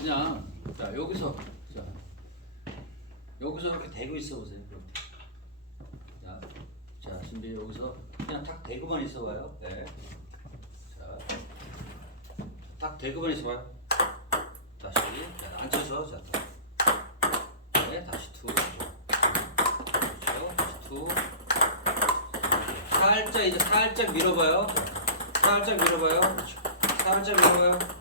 그냥 자 여기서 자 여기서 이렇게 대고 있어 보세요. 이렇게. 자, 자 준비 여기서 그냥 탁 대고만 있어 봐요. 네. 자, 딱 대고만 있어 봐요. 다시 자, 앉혀서 자, 또. 네, 다시 투. 그렇죠. 살짝 이제 살짝 밀어봐요. 자, 살짝 밀어봐요. 그렇죠. 살짝 밀어봐요.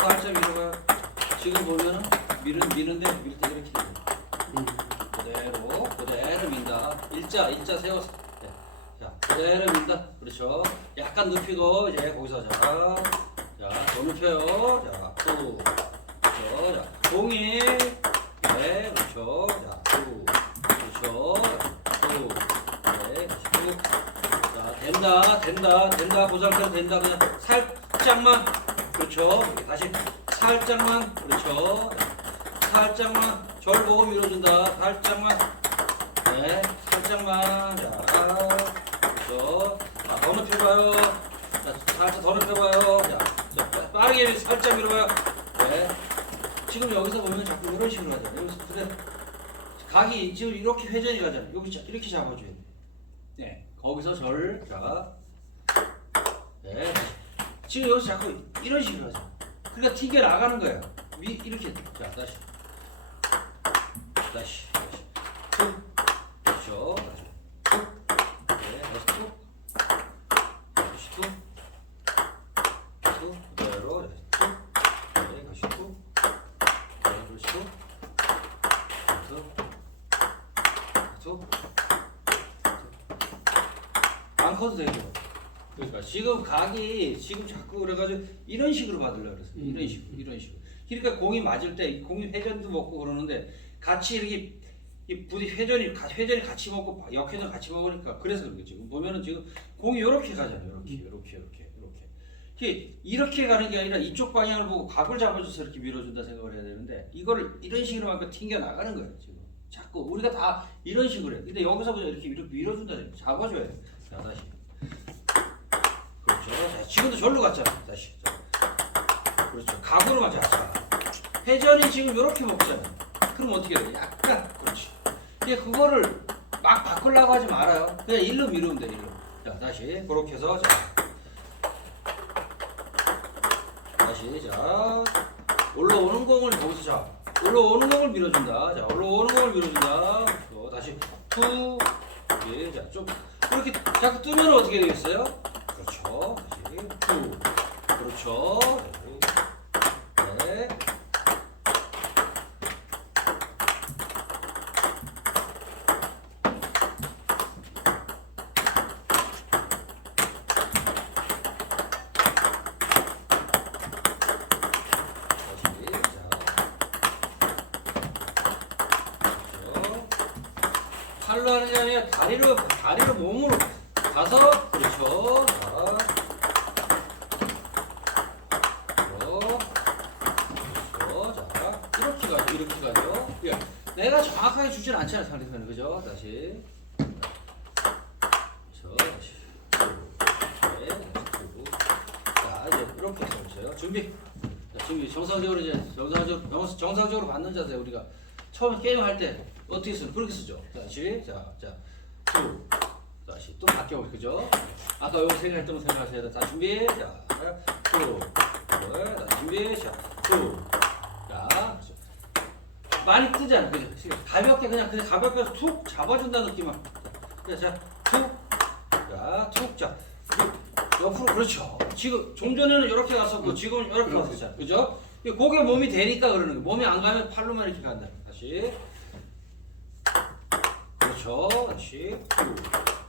살짝 밀어봐요. 지금 보면은 밀은 미는데 밀 때 이렇게 돼요. 그대로 그대로 민다. 일자 일자 세워서. 네. 자 그대로 민다. 그렇죠. 약간 눕히고 이제 거기서 자, 자더 눕혀요. 자 또. 그렇죠. 자 공이 네 그렇죠. 자 또. 그렇죠. 또. 네 다시 또. 자 된다 된다 된다 그 상태로 된다 그냥 살짝만 그렇죠. 다시 살짝만 그렇죠. 살짝만 절 보고 밀어준다. 살짝만. 네 살짝만. 자 그렇죠. 자 더 높여봐요. 자 살짝 더 높여봐요. 자, 자 빠르게 밀- 살짝 밀어봐요. 네. 지금 여기서 보면 자꾸 이런 식으로 하잖아요. 여기서 그래 각이 지금 이렇게 회전이 가잖아요. 여기 자- 이렇게 잡아줘야 돼. 네, 거기서 절, 자, 네, 지금 여기서 자꾸 이런 식으로 하죠. 그러니까 튀겨 나가는 거예요. 위 이렇게, 자, 다시, 다시, 다시, 툭, 그렇죠, 다시, 툭, 네, 다시 툭, 다시 툭, 툭, 그대로, 다시 툭, 네, 다시 툭, 네, 그렇지 툭, 툭, 툭. 안 커도 되죠. 그러니까 지금 각이 지금 자꾸 그래가지고 이런 식으로 받으려고 그랬어요. 음. 이런 식으로, 이런 식으로. 그러니까 공이 맞을 때 공이 회전도 먹고 그러는데 같이 이렇게 이 부디 회전이 가- 회전이 같이 먹고 역회전 같이 먹으니까 그래서 그런 거죠. 지금 보면은 지금 공이 이렇게 가잖아요. 이렇게, 이렇게, 이렇게, 이렇게. 이게 이렇게 가는 게 아니라 이쪽 방향을 보고 각을 잡아줘서 이렇게 밀어준다 생각을 해야 되는데 이거를 이런 식으로 하니까 튕겨 나가는 거예요. 지금 자꾸 우리가 다 이런 식으로 해. 근데 여기서 그냥 이렇게 이렇게 밀어준다, 잡아줘야 돼. 자 다시. 자, 지금도 절로 갔잖아. 다시. 자. 그렇죠. 각으로 가자. 자. 회전이 지금 이렇게 먹잖아. 그럼 어떻게 돼? 약간 그렇지. 근데 그거를 막 바꾸려고 하지 말아요. 그냥 일로 밀으면 돼. 일로. 자 다시 그렇게 해서 자. 다시 자 올라오는 공을 거기서 자 올라오는 공을 밀어준다. 자 올라오는 공을 밀어준다. 또 다시 후. 예, 자 좀 이렇게 자꾸 뜨면 어떻게 되겠어요? 그렇죠. 네. 그렇죠. 팔로 게 아니라 다리로 다리로 몸으로 가서 그렇죠. 자. 그렇죠. 그렇죠. 자, 이렇게 가죠. 이렇게 가죠. 예. 내가 정확하게 주진 않잖아요, 상대편은. 그죠? 다시. 자, 이제 이렇게 해서. 준비. 자, 준비. 정상적으로 이제 정상적으로 정- 정상적으로 받는 자세 우리가 처음에 게임 할 때 어떻게 쓰는 그렇게 쓰죠. 다시. 자, 자. 투. 다시 또 바뀌어 그죠? 아까 여기 생각했던 거 생각하셔야 돼. 자, 준비. 자, 투. 네, 자, 준비. 자, 투. 자, 그렇죠. 많이 뜨잖아. 그죠? 지금 가볍게 그냥 그냥 가볍게 툭 잡아준다는 느낌만. 자, 자, 툭. 자, 툭. 자, 툭. 옆으로 그렇죠. 지금 좀 전에는 이렇게 갔었고 지금은 이렇게 갔었잖아. 그죠? 이 고개 몸이 되니까 그러는 거예요. 몸이 안 가면 팔로만 이렇게 간다. 다시. 그렇죠. 다시. 툭.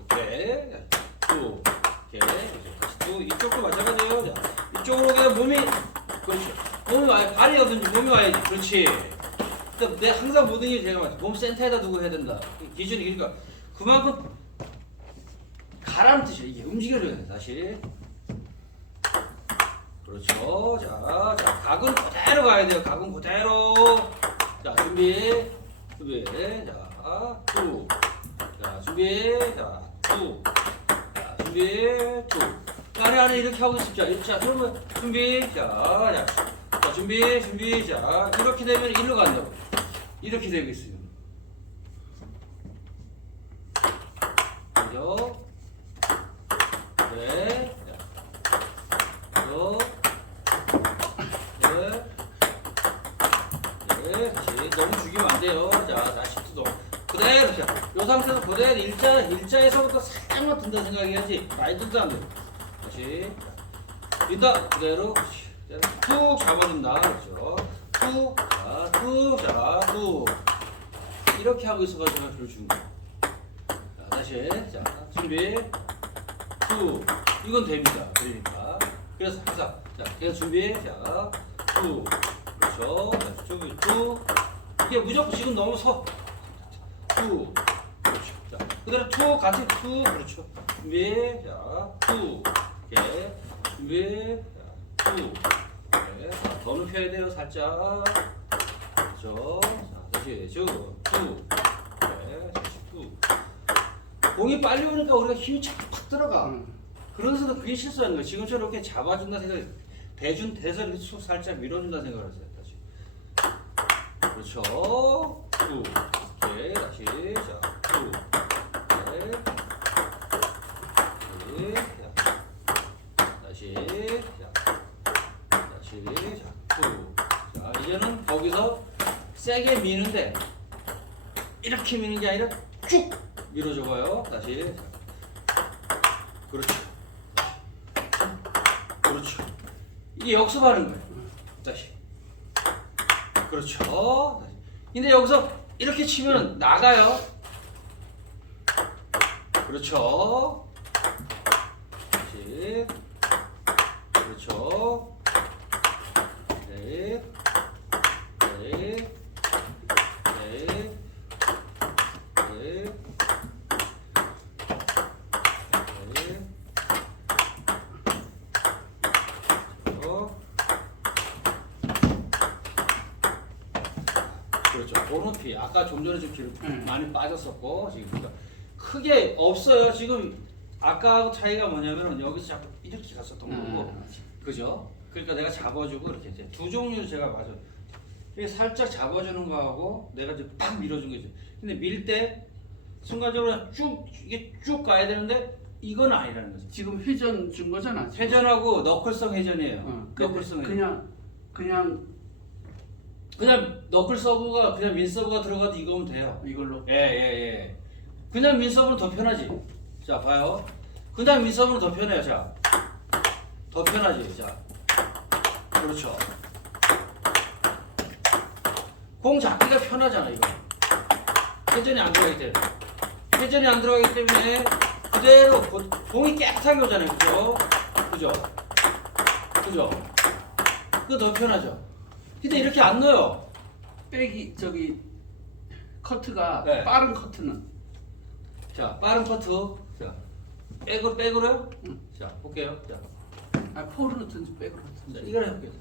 오케이. 툭. 오케이. 다시 툭. 이쪽도 마찬가지예요. 자, 이쪽으로 그냥 몸이 그렇죠. 몸이 와야 발이 어든지 몸이 와야지. 그렇지. 그러니까 내 항상 모든 게 제가 말해. 몸 센터에다 두고 해야 된다. 기준이 그러니까 그만큼 가라는 뜻이야. 이게 움직여줘야 돼. 다시. 그렇죠. 자, 자, 각은 그대로 가야 돼요. 각은 그대로. 자, 준비. 준비. 자, 두. 자, 준비. 자, 두. 자, 준비. 두. 안에 안에 이렇게 하고 있습니다. 자, 그러면 준비. 자, 자, 자 준비, 준비. 자, 이렇게 되면 일로 간다고. 이렇게 되고 있어요. 그죠? 네. 자. 요. 네. 네, 다시 너무 죽이면 안 돼요. 자, 자, 시트 너무. 그대로, 자, 요 상태에서 그대로 일자, 일자에서부터 살짝만 든다 생각해야지. 많이 든다 안 돼. 다시. 든다. 그대로. 툭 잡아준다. 그렇죠. 툭, 자, 툭, 자, 툭. 이렇게 하고 있어가지고 별로 주는 거야. 자, 다시. 자, 준비. 툭. 이건 됩니다. 그러니까. 그래서 항상. 자, 계속 준비. 자, 툭. 그렇죠. 자, 준비. 툭. 이게 무조건 지금 너무 서. 툭. 그렇죠. 자, 그대로 툭. 같이 툭. 그렇죠. 준비. 자, 툭. 이렇게. 준비. 자, 툭. 네. 자, 더 높여야 돼요. 살짝. 그렇죠. 자, 다시 쭉. 툭. 네. 다시. 공이 빨리 오니까 우리가 힘이 착팍 들어가. 응. 그래서 그게 실수하는 거예요. 지금처럼 이렇게 잡아준다 생각, 대준 대서 이렇게 쑥 살짝 밀어준다 생각을 했어요. 다시. 그렇죠. 쭉. 오케이. 다시. 자, 쭉. 네. 다시. 자. 이제는 거기서 세게 미는데 이렇게 미는 게 아니라 쭉 밀어줘 봐요. 다시. 그렇죠. 그렇죠. 이게 역습하는 거예요. 다시. 그렇죠. 다시. 근데 여기서 이렇게 치면 나가요. 그렇죠. 다시. 그렇죠. 네. 네. 네. 네. 네. 그렇죠. 오른피 아까 좀 전에 좀 뒤로 음. 많이 빠졌었고 지금 그러니까 크게 없어요. 지금 아까하고 차이가 뭐냐면 여기서 자꾸 이렇게 갔었던 거고 음. 그죠? 그러니까 내가 잡아주고 이렇게 이제 두 종류 제가 맞아. 이게 살짝 잡아주는 거하고 내가 이제 팍 밀어준 거죠. 근데 밀 때 순간적으로 쭉 이게 쭉 가야 되는데 이건 아니라는 거죠. 지금 회전 준 거잖아. 회전하고 너클성 회전이에요. 어, 너클성 회전. 그냥 그냥 그냥 너클 서브가 그냥 민 서브가 들어가도 이거면 돼요. 이걸로 예, 예, 예. 그냥 민 서브는 더 편하지. 자, 봐요. 그냥 민 서브는 더 편해요. 자. 더 편하지. 자. 그렇죠. 공 잡기가 편하잖아, 이거. 회전이 안 들어가기 때문에. 회전이 안 들어가기 때문에 그대로 고- 공이 깨끗하게 오잖아요. 그죠? 그죠? 그죠? 그거 더 편하죠? 근데 이렇게 안 넣어요. 백이 저기 커트가 네. 빠른 커트는 자, 빠른 커트. 자, 백으로, 백으로요? 응. 자, 볼게요. 자, 아 포르 든지 백으로 자 든지. 이걸 해볼게요.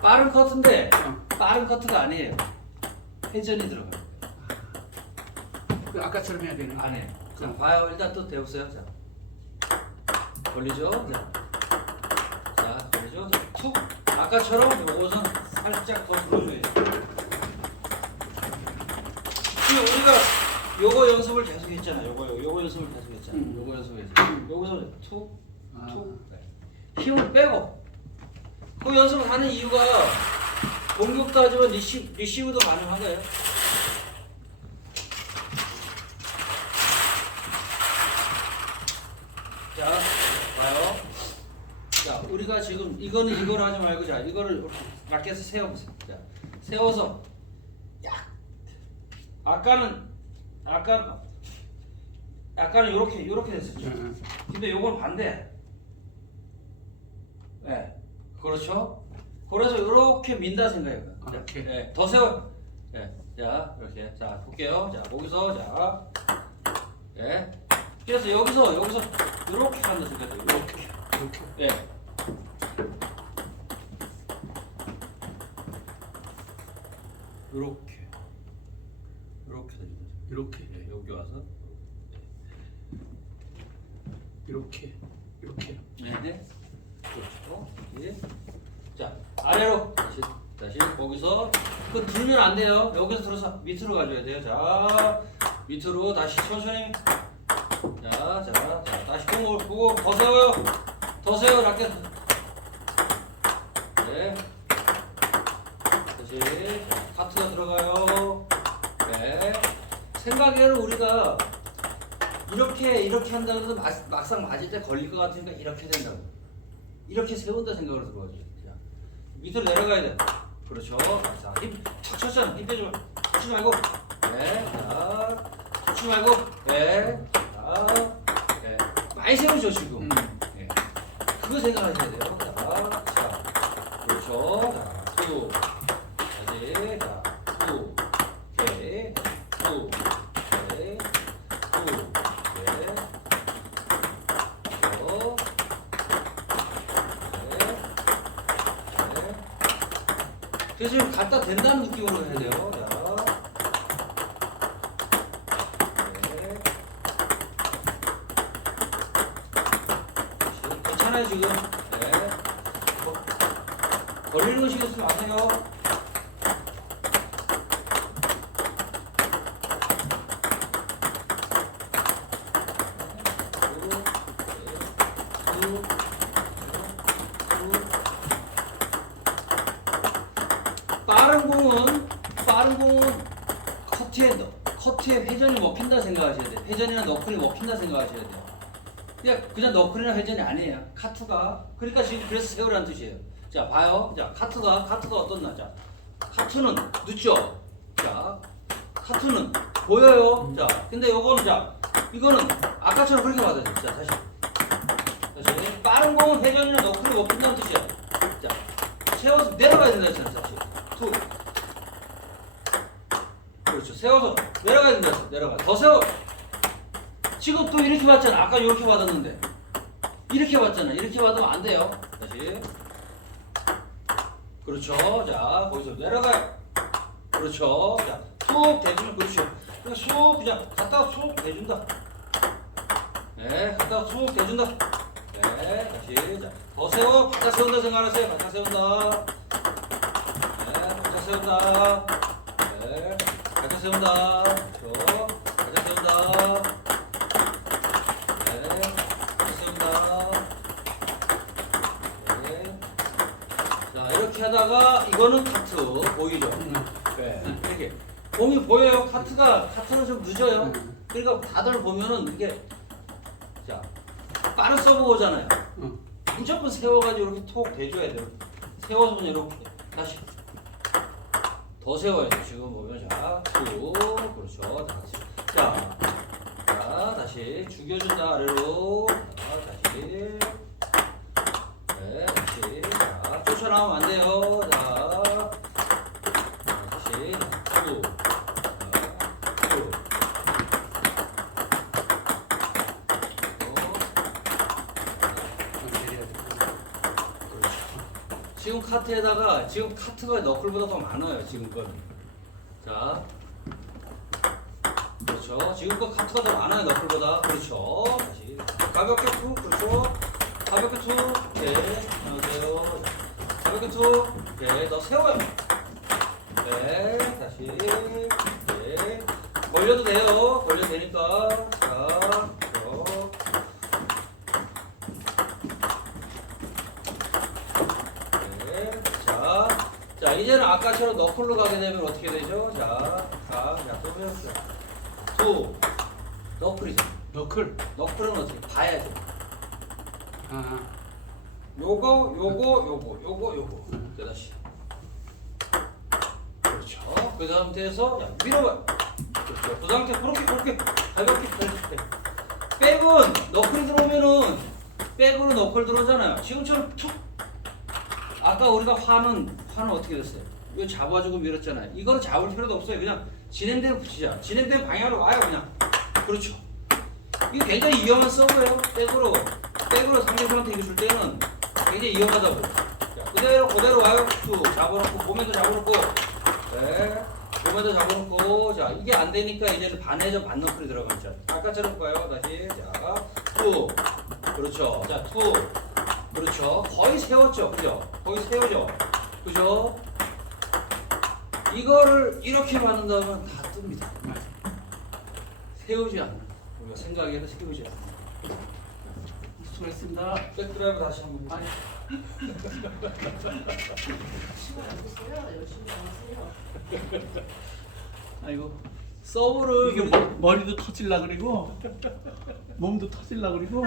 빠른 커트인데, 어. 빠른 커트가 아니에요. 회전이 들어가요. 그 아까처럼 해야 되는 거. 안 해. 자, 봐요. 일단 또 배우세요. 자, 걸리죠? 자. 아까처럼 요것은 살짝 더 들어줘야 돼. 지금 우리가 요거 연습을 계속 했잖아. 요거 요거, 요거 연습을 계속 했잖아. 음. 요거 연습했잖아. 여기서 툭, 아. 툭. 네. 힘을 빼고 그 연습을 하는 이유가 공격도 하지만 리시, 리시브도 가능한 거예요. 자. 자, 우리가 지금 이거는 이거로 하지 말고 자, 이거를 라켓을 세워보세요. 자, 세워서 약. 아까는 아까 아까는 이렇게 이렇게 됐었죠. 응, 근데 요건 반대. 네, 그렇죠. 그래서 이렇게 민다 생각해요. 아, 자, 이렇게. 네, 더 세워. 네, 자 이렇게 자 볼게요. 자 거기서 자, 네. 그래서 여기서 여기서 이렇게 한다 생각해요. 이렇게. 이렇게. 네. 이렇게. 이렇게 거죠. 이렇게 네, 여기 와서. 이렇게 이렇게. 네. 네. 그렇죠. 다시. 자, 아래로 다시 다시 거기서 그 들면 안 돼요. 여기서 들어서 밑으로 가줘야 돼요. 자, 밑으로 다시 천천히. 자, 자, 자, 다시 공을 보고 더 세워요. 더 세워 라켓. 네. 다시 자, 카트가 들어가요. 네. 생각에는 우리가 이렇게 이렇게 한다고 해서 막- 막상 맞을 때 걸릴 것 같으니까 이렇게 된다고. 이렇게 세운다 생각으로 들어가죠. 자, 밑으로 내려가야 돼. 그렇죠. 자, 힘탁 쳤잖아. 힘 빼지 마. 툭 치지 말고. 네. 자, 툭 치지 말고. 네. 자, 네. 많이 세우죠 지금. 음. 네. 그거 생각하셔야 돼요. 자, 자, 그렇죠. 자, 투. 다시. 자, 투. 오케이. 투. 오케이. 투. 오케이. 그렇죠. 네. 네. 그래서 지금 갖다 댄다는 느낌으로 해야 돼요. 자. 네. 지금. 네. 거- 걸리는 거 신경 쓰지 마세요. 빠른 공은 빠른 공은 커트에 너- 커트에 회전이 먹힌다 생각하셔야 돼요. 회전이나 너클이 먹힌다 생각하셔야 돼요. 그냥 그냥 너클이나 회전이 아니에요. 카트가 그러니까 지금 그래서 세우라는 뜻이에요. 자 봐요. 자 카트가 카트가 어떤 나자 카트는 늦죠. 자 카트는 보여요. 자 근데 요거는 자 이거는 아까처럼 그렇게 받아야 돼. 자 다시 다시 빠른 공은 회전이나 너클이 먹힌다는 뜻이야. 자 세워서 내려가야 된다 했잖아. 다시 투 그렇죠. 세워서 내려가야 된다 했어. 내려가. 더 세워. 지금 또 이렇게 받잖아. 아까 이렇게 받았는데. 이렇게 받잖아. 이렇게 받으면 안 돼요. 다시. 그렇죠. 자, 거기서 내려가요. 그렇죠. 자, 쑥 대주면 그렇죠. 그냥 쑥 그냥 갔다가 쑥 대준다. 네, 갔다가 쑥 대준다. 네, 다시. 자, 더 세워. 바깥 세운다 생각하세요. 바깥 세운다. 네, 바깥 세운다. 네, 바깥 세운다. 그렇죠. 바깥 세운다. 네, 바깥 세운다. 네. 자, 이렇게 하다가 이거는 카트 보이죠? 음. 네, 이렇게 공이 보여요. 카트가 카트는 좀 늦어요. 음. 그러니까 다들 보면은 이게 자 빠른 서브 오잖아요. 어. 무조건 세워가지고 이렇게 톡 대줘야 돼요. 세워서 그냥 이렇게 다시 더 세워야 돼. 지금 보면 자, 쭉 그렇죠. 다시 자, 자 다시 죽여준다 아래로. 자, 다시 3초 나오면 안 돼요. 자, 다시 구. 지금 카트에다가 지금 카트가 너클보다 더 많아요 지금 건. 자, 그렇죠. 지금 거 카트가 더 많아요 너클보다. 그렇죠. 다시 가볍게 툭 그렇죠. 가볍게 툭. 네. 가볍게 툭, 오케이. 너 세워요. 네, 다시, 네. 걸려도 돼요. 걸려도 되니까. 자, 그렇죠. 네. 자, 자 이제는 아까처럼 너클로 가게 되면 어떻게 되죠? 자, 자, 자, 또 배웠어요. 투, 너클이죠. 너클. 너클은 어떻게 봐야죠. 아, 요거, 요거, 요거, 요거, 요거. 자, 다시. 그렇죠. 그 상태에서 자, 밀어봐. 그렇죠. 그 상태 그렇게 그렇게 가볍게 가볍게. 백은 너클이 들어오면은 백으로 너클 들어오잖아요. 지금처럼 툭. 아까 우리가 화는 화는 어떻게 됐어요? 이거 잡아주고 밀었잖아요. 이거는 잡을 필요도 없어요. 그냥 진행대로 붙이자. 진행된 방향으로 와요 그냥. 그렇죠. 이거 굉장히 위험한 서브예요. 백으로 백으로 상대방한테 이거 줄 때는 굉장히 위험하다고. 자, 그대로 그대로. 툭 잡아놓고 몸에도 잡아놓고. 네. 몸에도 잡아놓고 자 이게 안 되니까 이제는 반회전 반너클이 들어가죠. 아까처럼 가요. 다시 자 툭. 그렇죠. 자 툭. 그렇죠. 거의 세웠죠. 그죠? 거의 세우죠. 그죠? 이거를 이렇게 만든다면 다 뜹니다. 세우지 않는. 우리가 생각에는 세우지 않는. 수고했습니다. 백드라이브 다시 한 번. 아니, 시간 안 됐어요. 열심히 하세요. 아이고. 서브를 머리도 터질라 그리고 몸도 터질라 그리고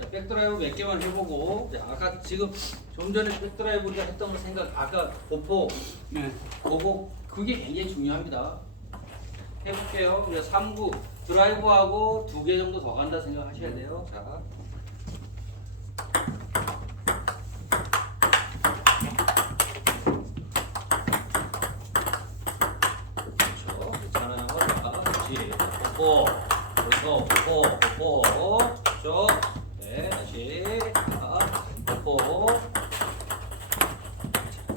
자, 백드라이브 몇 개만 해보고 자, 아까 지금 좀 전에 백드라이브 우리가 했던 거 생각 아까 보포 네. 그거 그게 굉장히 중요합니다. 해볼게요. 이제 3구 드라이브하고 두 개 정도 더 간다 생각하셔야 돼요. 자. 그렇죠. 괜찮아요. 자, 다시 뽀뽀. 그래서 뽀뽀, 뽀뽀. 그렇죠. 네, 다시. 자, 뽀뽀.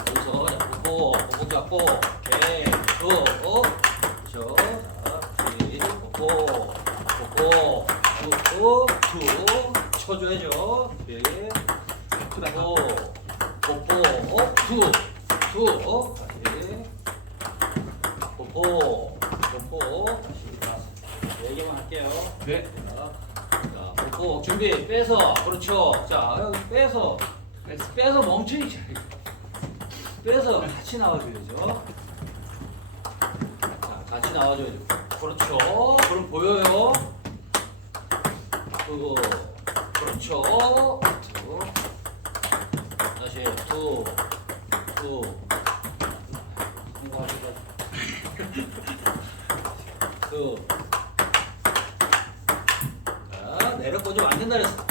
여기서 자, 뽀뽀, 뽀뽀 잡고, 오케이, 또, 어, 그렇죠. 자, 뒤, 뽀뽀, 뽀뽀, 툭, 툭, 쳐줘야죠. 뒤, 뽀뽀, 뽀뽀, 툭, 어, 다시, 뽀뽀, 뽀뽀, 다시, 자, 네 개만 할게요. 네. 자, 자, 뽀뽀 준비, 빼서, 그렇죠. 자, 여기 빼서, 빼서 멈추지. 빼서 같이 나와줘야죠. 자, 같이 나와줘야죠. 그럼 보여요. 그, 그렇죠. 두. 다시 두, 두. 성공하시다. 두. 자, 내려꽂으면 안 된다 그랬어.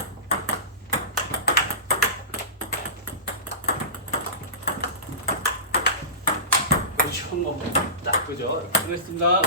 그렇죠. 딱 그죠. 그렇습니다.